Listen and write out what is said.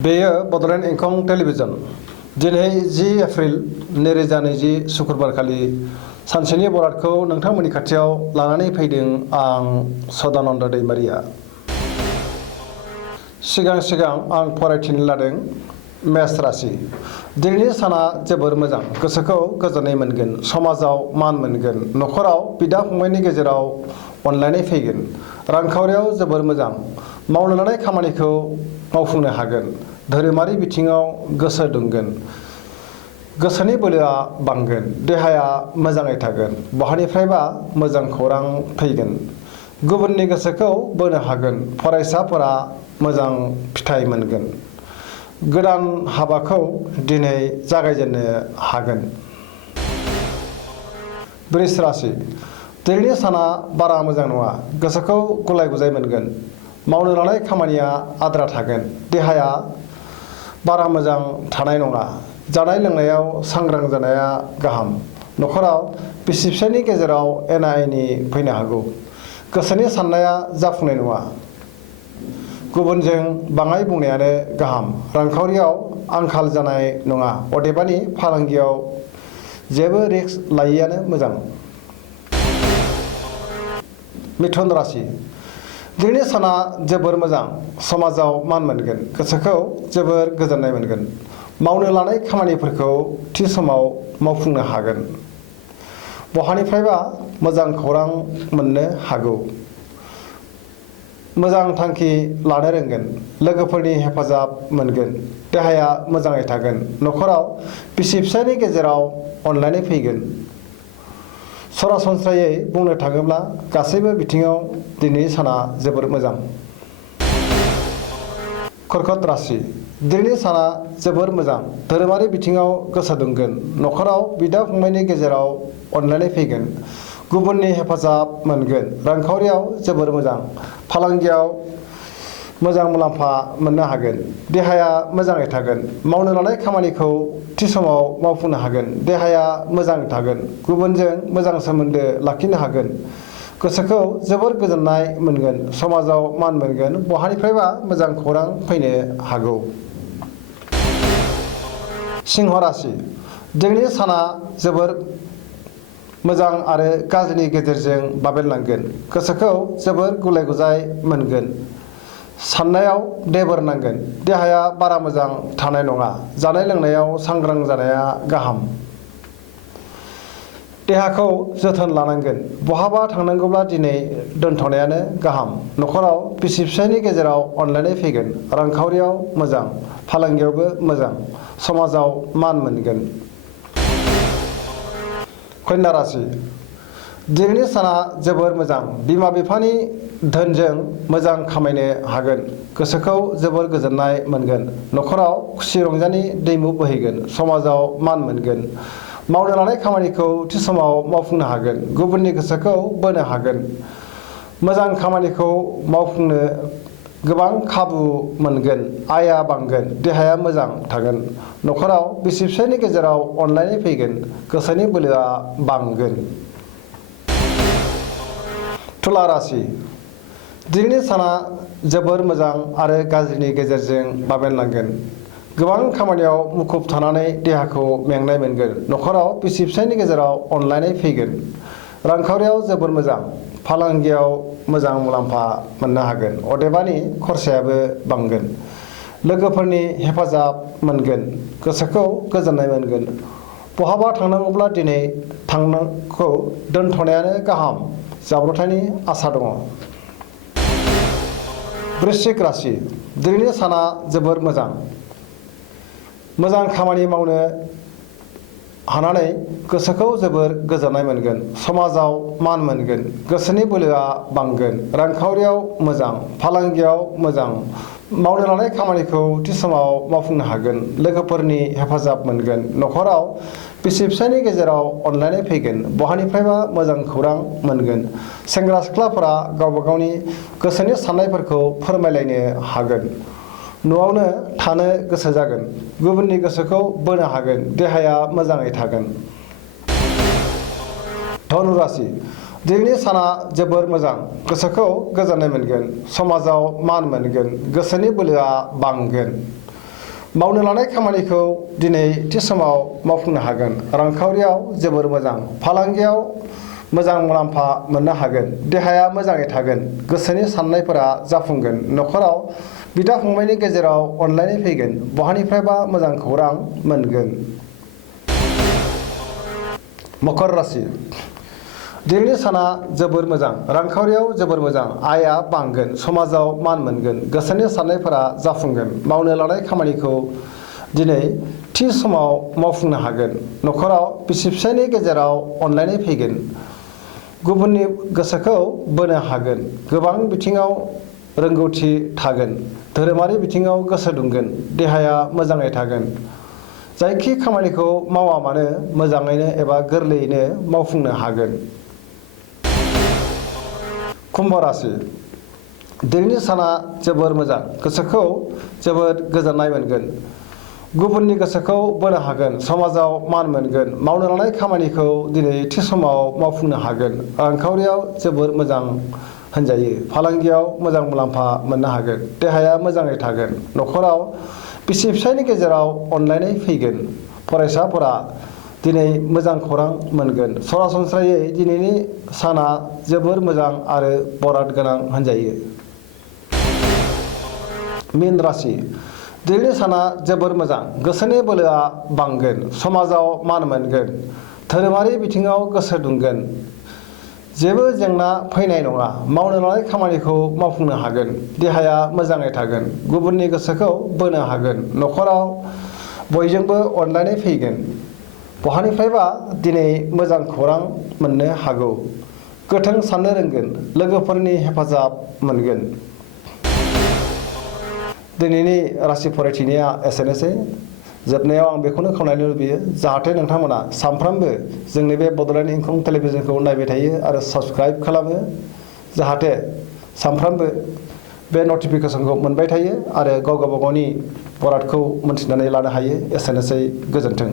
बेयो बड'लेण्ड इंखं टेलिभिजन दिनै 10 एप्रिल 2020 शुक्रबारखालि सानसेनि बरादखौ नोंथांमोननि खाथियाव लानानै फैदों आं सदानन्द दैमारिया। सिगां आं फरायथिनो लादों मेष राशि। दिनैनि साना जोबोर मोजां, गोसोखौ गोजोननाय मोनगोन, समाजाव मान मोनगोन, नखराव बिदा फंबायनि गेजेराव अनलायनाय फैगोन, रांखावरियाव जोबोर मोजां, मावनो लानाय खामानिखौ मावफुंनो हागोन, धोरोमारि बिथिङाव गोसो दुंगोन, गोसोनि बोलोआ बांगोन, देहाया मोजाङै थागोन, बहानिफ्रायबा मोजां खौरां फैगोन, गुबुननि गोसोखौ बोनो हागोन, फरायसाफोरा मोजां फिथाइ मोनगोन, गोदान हाबाखौ दिनै जागायजेननो हागोन। वृष राशि। दिनैनि साना बारा मोजां नङा, गोसोखौ गुलाय गुजाय मोनगोन, मावनो लानाय खामानिया आद्रा थागोन, देहाया बारा मोजां थानाय नङा, जानाय लोंनायाव सांग्रां जानाया गाहाम, नखराव बिसि फिसायनि गेजेराव एना एनि फैनो हागौ, गोसोनि साननाया जाफुंनाय नङा, गुबुनजों बाङाय बुंनायानो गाहाम, रांखावरियाव आंखाल जानाय नङा, अदेबानि फालांगियाव जेबो रिस्क लायैयानो मोजां। मिथुन राशि। दिनैनि साना जोबोर मोजां, समाजाव मान मोनगोन, गोसोखौ जोबोर गोजोननाय मोनगोन, मावनो लानाय खामानिफोरखौ थि समाव मावफुंनो हागोन, बहानिफ्रायबा मोजां खौरां मोननो हागौ, मोजां थांखि लानो रोंगोन, लोगोफोरनि हेफाजाब मोनगोन, देहाया मोजाङै थागोन, नखराव बिसि फिसायनि गेजेराव अनलायनाय फैगोन। सरासनस्रायै बुंनो थाङोब्ला गासैबो बिथिङाव दिनैनि साना जोबोर मोजां। कर्कट राशि। दिनैनि साना जोबोर मोजां, धोरोमारि बिथिङाव गोसो दुंगोन, नखराव बिदा फंबायनि गेजेराव अनलायनाय फैगोन, गुबुननि हेफाजाब मोनगोन, रांखावरियाव जोबोर मोजां, फालांगियाव मोजां मुलाम्फा मोननो हागोन, देहाया मोजाङै थागोन, मावनो लानाय खामानिखौ थि समाव मावफुंनो हागोन, देहाया मोजां थागोन, गुबुनजों मोजां सोमोन्दो लाखिनो हागोन, गोसोखौ जोबोर गोजोननाय मोनगोन, समाजाव मान मोनगोन, बहानिफ्रायबा मोजां खौरां फैनो हागौ। सिंह राशि। दिनैनि साना जोबोर मोजां आरो गाज्रिनि गेजेरजों बाबेनलांगोन, गोसोखौ जोबोर गुलाय गुजाय मोनगोन, साननायाव देबोर नांगोन, देहाया बारा मोजां थानाय नङा, जानाय लोंनायाव सांग्रां जानाया गाहाम, देहाखौ जोथोन लानांगोन, बहाबा थांनांगौब्ला दिनै दोनथ'नायानो गाहाम, नखराव बिसि फिसायनि गेजेराव अनलायनाय फैगोन, रांखावरियाव मोजां, फालांगियावबो मोजां, समाजाव मान मोनगोन। कन्या राशि। दिनैनि साना जोबोर मोजां, बिमा बिफानि धोनजों मोजां खामायनो हागोन, गोसोखौ जोबोर गोजोननाय मोनगोन, नखराव खुसि रंजानि दैमु बोहैगोन, समाजाव मान मोनगोन, मावनो लानाय खामानिखौ थि समाव मावफुंनो हागोन, गुबुननि गोसोखौ बोनो हागोन, मोजां खामानिखौ मावफुंनो गोबां खाबु मोनगोन, आयआ बांगोन, देहाया मोजां थागोन, नखराव बिसि फिसायनि गेजेराव अनलायनाय फैगोन, गोसोनि बोलोआ बांगोन। तुला राशि। दिनैनि साना जोबोर मोजां आरो गाज्रिनि गेजेरजों बाबेनलांगोन, गोबां खामानियाव मुखुब थानानै देहाखौ मेंनाय मोनगोन, नखराव बिसि फिसायनि गेजेराव अनलायनाय फैगोन, रांखावरियाव जोबोर मोजां, फालांगियाव मोजां मुलाम्फा मोननो हागोन, अदेबानि खरसायाबो बांगोन, लोगोफोरनि हेफाजाब मोनगोन, गोसोखौ गोजोननाय मोनगोन, बहाबा थांनांगौब्ला दिनै थांनायखौ दोनथ'नायानो गाहाम, जाब्रबथायनि आसा दङ। वृश्चिक राशि। दिनैनि साना जोबोर मोजां, मोजां खामानि मावनो हानानै गोसोखौ जोबोर गोजोननाय मोनगोन, समाजाव मान मोनगोन, गोसोनि बोलोआ बांगोन, रांखावरियाव मोजां, फालांगियाव मोजां, मावनो लानाय खामानिखौ थि समाव मावफुंनो हागोन, लोगोफोरनि हेफाजाब मोनगोन, नखराव बिसि फिसायनि गेजेराव अनलायनाय फैगोन, बहानिफ्रायबा मोजां खौरां मोनगोन, सेंग्रा सिख्लाफोरा गावबा गावनि गोसोनि साननायफोरखौ फोरमायलायनो हागोन, न'आवनो थानो गोसो जागोन, गुबुननि गोसोखौ बोनो हागोन, देहाया मोजाङै थागोन। धनु राशि। दिनैनि साना जोबोर मोजां, गोसोखौ गोजोननाय मोनगोन, समाजाव मान मोनगोन, गोसोनि बोलोआ बांगोन, मावनो लानाय खामानिखौ दिनै थि समाव मावफुंनो हागोन। रांखावरियाव जोबोर मोजां। फालांगियाव मोजां मुलाम्फा मोननो हागोन। देहाया मोजाङै थागोन। गोसोनि साननायफोरा जाफुंगोन। न'खराव बिदा फंबायनि गेजेराव अनलायनाय फैगोन। बहानिफ्रायबा मोजां खौरां मोनगोन। मकर राशि दिनैनि साना जोबोर मोजां। रांखावरियाव जोबोर मोजां। आयआ बांगोन। समाजाव मान मोनगोन। गोसोनि साननायफोरा जाफुंगोन। मावनो लानाय खामानिखौ दिनै थि समाव मावफुंनो हागोन। न'खराव बिसि फिसायनि गेजेराव अनलायनाय फैगोन। गुबुननि गोसोखौ बोनो हागोन। गोबां बिथिङाव रोंगौथि थागोन। धोरोमारि बिथिङाव गोसो दुंगोन। देहाया मोजाङै थागोन। जायखि खामानिखौ मावा मानो मोजाङैनो एबा गोरलैयैनो मावफुंनो हागोन। कुम्भ राशि दिनैनि साना जोबोर मोजां। गोसोखौ जोबोद गोजोननाय मोनगोन। गुबुननि गोसोखौ बोनो हागोन। समाजाव मान मोनगोन। मावनो लानाय खामानिखौ दिनै थि समाव मावफुंनो हागोन। रांखावरियाव जोबोर मोजां होनजायो। फालांगियाव मोजां मुलाम्फा मोननो हागोन। देहाया मोजाङै थागोन। न'खराव बिसि फिसायनि गेजेराव अनलायनाय फैगोन। फरायसाफोरा दिनै मोजां खौरां मोनगोन। सरासनस्रायै दिनैनि साना जोबोर मोजां आरो बराद गोनां होनजायो। मीन राशि दिनैनि साना जोबोर मोजां। गोसोनि बोलोआ बांगोन। समाजाव मान मोनगोन। धोरोमारि बिथिङाव गोसो दुंगोन। जेबो जेंना फैनाय नङा। मावनो लानाय खामानिखौ मावफुंनो हागोन। देहाया मोजाङै थागोन। गुबुननि गोसोखौ बोनो हागोन। न'खराव बयजोंबो अनलायनाय फैगोन। बहानिफ्रायबा दिनै मोजां खौरां मोननो हागौ। गोथों साननो रोंगोन। लोगोफोरनि हेफाजाब मोनगोन। दिनैनि राशि फरायथिनाया एसेनोसै। जोबनायाव आं बेखौनो खावलायनो लुबैयो जाहाथे नोंथांमोना सानफ्रामबो जोंनि बे बड'लेण्ड इंखं टेलिभिजनखौ नायबाय थायो आरो साबस्क्राइब खालामो। जाहाथे सानफ्रामबो बे नटिफिकेसनखौ मोनबाय थायो आरो गाव गावबा गावनि बरादखौ मोनथिनानै लानो हायो। एसेनोसै। गोजोन्थों।